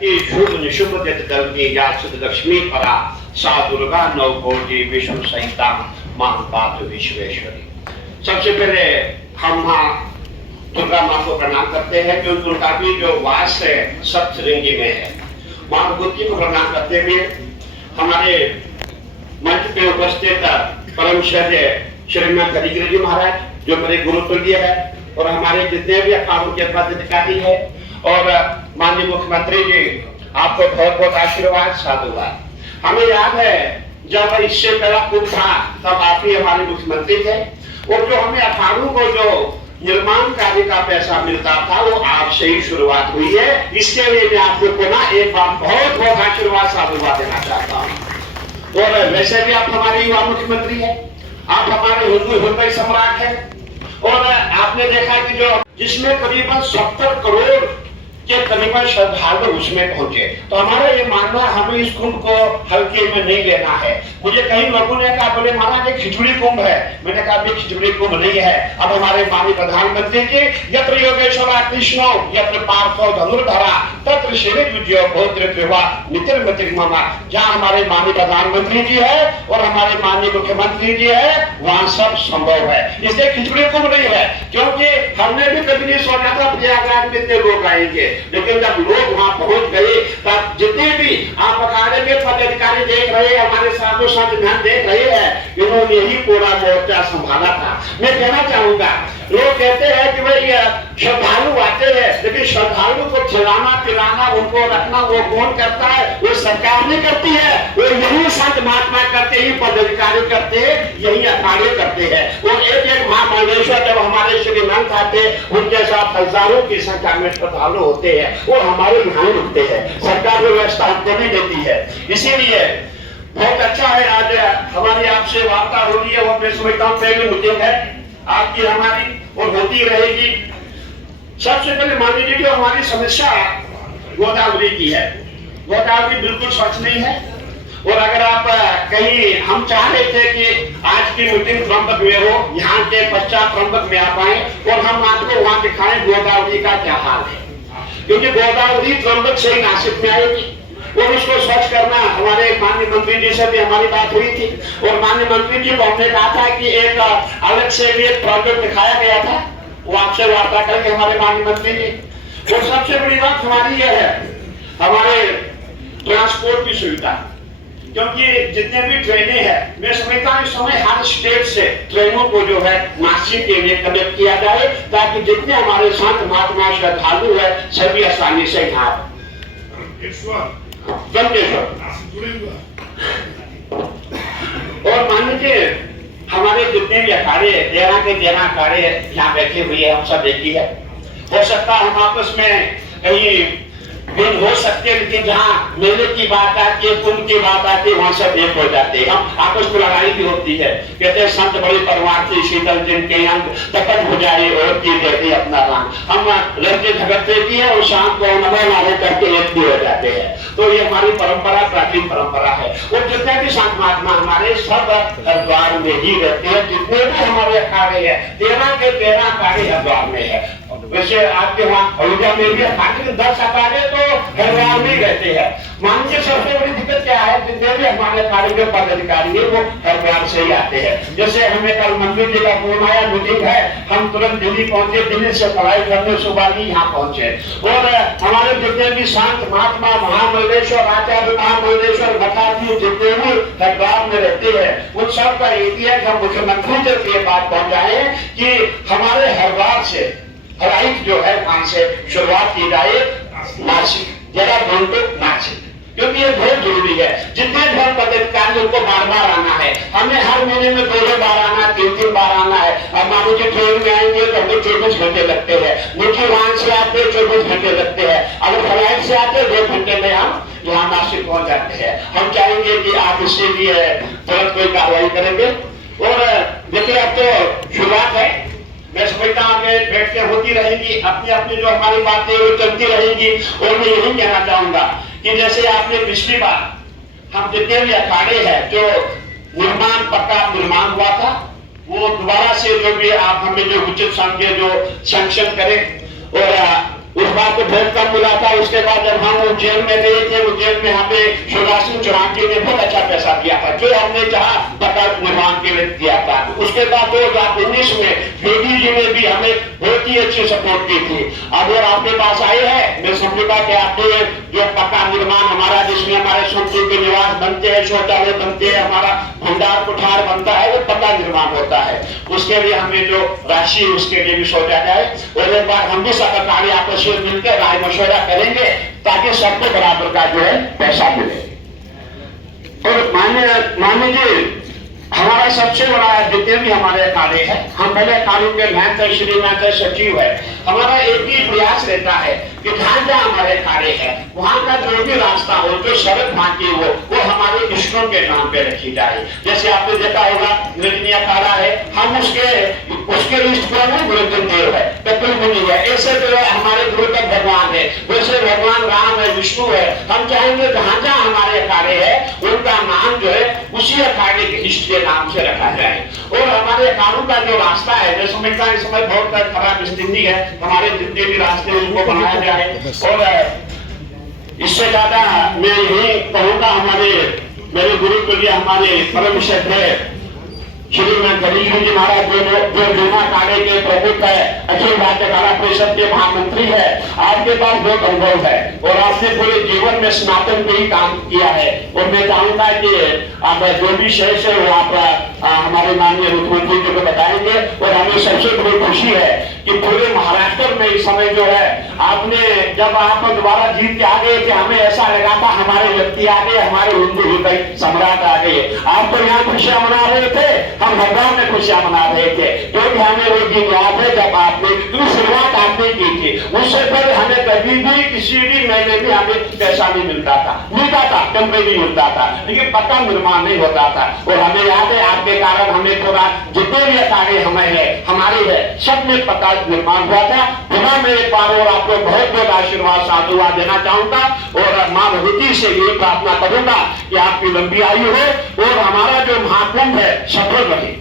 कि शुभ निशुभ जगदल्पी या सिद्ध लक्ष्मी परा सा दुर्गा नवकोटि विष्णु सहिता महापात्र विश्वेश्वरी। सबसे पहले हम दुर्गा माँ को प्रणाम करते हैं जो दुर्गा की जो वास है सप्तश्रृंगी में है। माँ भगवती को प्रणाम करते हुए हमारे मंच पे उपस्थित परम श्रद्धेय श्रीमान कलिगिरी जी महाराज जो मेरे गुरु तुल्य है और हमारे जितने भी अखाड़ों के पदाधिकारी है और माननीय मुख्यमंत्री जी आपको बहुत बहुत आशीर्वाद साधुवाद। हमें याद है जब इससे पहला कुंभ था तब आप ही हमारे मुख्यमंत्री थे और जो हमें अखाड़ों को जो निर्माण कार्य का पैसा मिलता था वो आपसे ही शुरुआत हुई है। इसके लिए मैं आपको पुनः एक बार बहुत बहुत आशीर्वाद साधुवाद देना चाहता हूँ। और वैसे भी आप हमारे युवा मुख्यमंत्री है, आप हमारे हिंदू हृदय सम्राट है और आपने देखा कि जो जिसमें करीबन 70 करोड़ के करीबन श्रद्धालु उसमें पहुंचे, तो हमारा ये मानना हमें इस कुंभ को हल्के में नहीं लेना है। मुझे कई लोगों ने कहा बोले महाराज ये खिचड़ी कुंभ है, मैंने कहा भी खिचड़ी कुंभ नहीं है। अब हमारे माननीय प्रधानमंत्री जी यत्र योगेश्वरा कृष्णो यत्र पार्थो धनुर्धरा तत्र श्री विजयो भोद्रवा नितिर मतिर्ममा। जहाँ हमारे माननीय प्रधानमंत्री जी है और हमारे माननीय मुख्यमंत्री जी है वहाँ सब संभव है। इसलिए खिचड़ी कुंभ नहीं है, क्योंकि हमने भी कभी नहीं सोचा था प्रयागराज में इतने लोग आएंगे, लेकिन जब लोग वहां पहुंच गए तब जितने भी आप अखाड़े के पदाधिकारी देख रहे हैं, हमारे साधु संत देख रहे हैं, इन्होंने यही पूरा मोर्चा संभाला था। मैं कहना चाहूंगा लोग कहते हैं कि भाई श्रद्धालु आते हैं, लेकिन श्रद्धालु को खिलाना पिलाना उनको रखना वो कौन करता है? वो सरकार नहीं करती है, वो यही संत महात्मा करते ही पदाधिकारी करते हैं, यही अखाड़े करते हैं। वो एक महामंडलेश्वर जब हमारे श्रीमंत आते उनके साथ हजारों की संख्या में श्रद्धालु होते हैं, वो हमारे यहाँ रुकते हैं, सरकार व्यवस्था हमको नहीं देती है। इसीलिए बहुत अच्छा है आज हमारी आपसे वार्ता हो रही है और मैं समझता हूँ पहली मीटिंग है आपकी हमारी और होती रहेगी। सबसे पहले मान लीजिए जो हमारी समस्या गोदावरी की है, गोदावरी बिल्कुल स्वच्छ नहीं है और अगर आप कहीं हम चाह रहे थे कि आज की मीटिंग त्रंबक में हो, यहाँ के पश्चात त्रंबक में आ पाए और हम आपको वहाँ दिखाएं गोदावरी का क्या हाल है, क्योंकि गोदावरी त्रंबक से ही नासिक में आएगी और उसको स्वच्छ करना हमारे माननीय मंत्री जी से भी हमारी बात हुई थी और माननीय मंत्री जी को हमने कहा था कि एक अलग से भी एक प्रोजेक्ट दिखाया गया था, वो आपसे वार्ता करके हमारे माननीय मंत्री जी। और सबसे बड़ी बात हमारी यह है हमारे ट्रांसपोर्ट की सुविधा, क्योंकि जितने भी ट्रेनें हैं मैं समझता हूँ इस समय हर स्टेट से ट्रेनों को जो है नासिक के लिए कनेक्ट किया जाए ताकि जितने हमारे संत महात्मा श्रद्धालु है सभी आसानी से यहाँ और मान लीजिए हमारे जितने भी अखाड़े 13 के 13 अखाड़े यहाँ बैठे हुए हैं, हम सब एक ही है। हो सकता है हम आपस में कहीं भिन्न हो सकते हैं, लेकिन जहाँ मेले की बात आती है कुंभ की बात आती है वहां सब एक हो जाते हैं। हम आपस में लड़ाई भी होती है, कहते हैं संत बड़े परवार की शीतल जिनके अंग तपन हो जाए और की देते अपना रंग। हम लड़के झगड़ते भी है और शाम को नमो नारे करके एक भी हो जाते हैं। तो ये हमारी परंपरा प्राचीन परंपरा है और जितने भी संत महात्मा हमारे सब हरिद्वार में ही रहते हैं। जितने भी हमारे अखाड़े हैं 13 के 13 अखाड़े हरिद्वार में है। वैसे आपके वहाँ अयोध्या में भी 10 अखाड़े तो हरिद्वार में ही रहते हैं। मानिए सबसे बड़ी दिक्कत क्या है, जितने भी हमारे अखाड़े के पदाधिकारी है वो हरिद्वार से ही आते हैं। जैसे हमें कल मंत्री जी का फोन आया मीटिंग है, हम तुरंत दिल्ली पहुंचे, दिल्ली से पढ़ाई करने सुबह ही यहाँ पहुंचे और हमारे जितने भी संत महात्मा महामंडलेश्वर आचार्य महामंडलेश्वर भट्टाजी जितने भी हरिद्वार में रहते हैं उन सब का एक हम मुख्यमंत्री तक ये बात पहुंचाए कि हमारे हरिद्वार से फ्लाइट जो है वहां से शुरुआत की जाए नासिक, जरा ढूंढो नासिक, क्योंकि ये बहुत जरूरी है। जितने भी हम पदाधिकारी उनको बार बार आना है, हमें हर महीने में 2 बार आना, 3 बार आना है। अब मान लीजिए ट्रेन में आएंगे तो हमें 24 घंटे लगते हैं, निजी वाहन से आते 24 घंटे लगते हैं, अगर फ्लाइट से आते 2 घंटे में हम यहाँ नासिक पहुंच जाते हैं। हम चाहेंगे कि आप इसके लिए तुरंत कोई कार्रवाई करेंगे और देखिए अब तो शुरुआत है, मैं समझता हूँ बैठकें होती रहेगी, अपनी अपनी जो हमारी बातें वो चलती रहेगी। और मैं यही कहना चाहूंगा कि जैसे आपने पिछली बार हम जितने भी अखाड़े हैं जो निर्माण पक्का निर्माण हुआ था वो दोबारा से जो भी आप हमें जो उचित समझे जो सैंक्शन करें और उस बात को बहुत कम मिला था। उसके बाद जब हम उस जेल में गए थे, उस जेल में हमें शिवराज सिंह चौहान ने बहुत अच्छा पैसा दिया था, जो हमने चाहा पता निर्माण के लिए दिया था। उसके बाद 2019 में योगी जी ने भी हमें बहुत ही अच्छी सपोर्ट की थी। अब वो आपके पास आए हैं, मैं समझूंगा कि आपने जो पक्का निर्माण हमारा, जिसमें हमारे संतों के निवास बनते हैं, शौचालय बनते हैं, हमारा भंडार कुठार बनता है, वो पक्का निर्माण होता है। उसके लिए हमें जो राशि उसके लिए भी सोचा जाए, और एक बार हम भी सरकारी आपस में मिलकर राय मशवरा करेंगे ताकि सबको बराबर का जो है पैसा मिले। और मान्य जी, हमारा सबसे बड़ा जितने भी हमारे कार्य है, हम पहले कार्यों के महंत श्री महंत सचिव है, हमारा एक ही प्रयास रहता है कि जहां जहां हमारे कार्य है वहां का जो भी रास्ता हो, जो सड़क बाकी हो, वो हमारे इष्टों के नाम पे रखी जाए। जैसे आपने देखा होगा रजनिया कारा है, हम उसके इष्ट को नहीं गुरुजन देव है, कपिल मुनि है, ऐसे जो है हमारे गुरुदेव भगवान है, वैसे भगवान राम है, विष्णु है। हम चाहेंगे जहां जहां हमारे कार्य है उनका नाम जो है उसी कार्य के इष्ट के नाम से रखा जाए। और हमारे कानून का जो रास्ता है, मैं समझता हूं इस समय बहुत खराब स्थिति है, हमारे जितने भी रास्ते उनको बनाया जाए। और इससे ज्यादा मैं यही कहूंगा, मेरे गुरु के लिए हमारे परम श्रद्धेय श्री गरीब जी महाराज जो बीमा काले के प्रमुख है, अखिल भारतीय कला परिषद के महामंत्री है, आपके पास बहुत अनुभव है और आपने पूरे जीवन में स्नातक पे ही काम किया है। और मैं चाहूंगा कि आप जो भी शेष है वो आप हमारे माननीय मुख्यमंत्री जी को बताएंगे। और हमें सबसे बड़ी खुशी है कि पूरे महाराष्ट्र में इस समय जो है आपने, जब आप दोबारा जीत के आ गए थे, हमें ऐसा लगा था हमारे व्यक्ति आ गए, हमारे हिंदू हृदय सम्राट आ गए। आप तो यहाँ खुशियां मना रहे थे, हम भगवान में खुशियां मना रहे थे, क्योंकि हमें वो दिन याद है जब आपने शुरुआत आपने की थी। उससे पहले हमें कभी भी किसी भी महीने में हमें पैसा नहीं मिलता था, टेम्परेरी मिलता था, लेकिन पक्का निर्माण नहीं होता था। और हमें याद है आपके कारण हमें पूरा जितने भी कार्य हमें है, हमारी है, सब में पक्का निर्माण हुआ था। पुनः मैं एक बार और आपको बहुत बहुत आशीर्वाद साधुवाद देना चाहूंगा और मां भगवती से ये प्रार्थना करूंगा कि आपकी लंबी आयु हो और हमारा जो महाकुंभ है सफल रहे।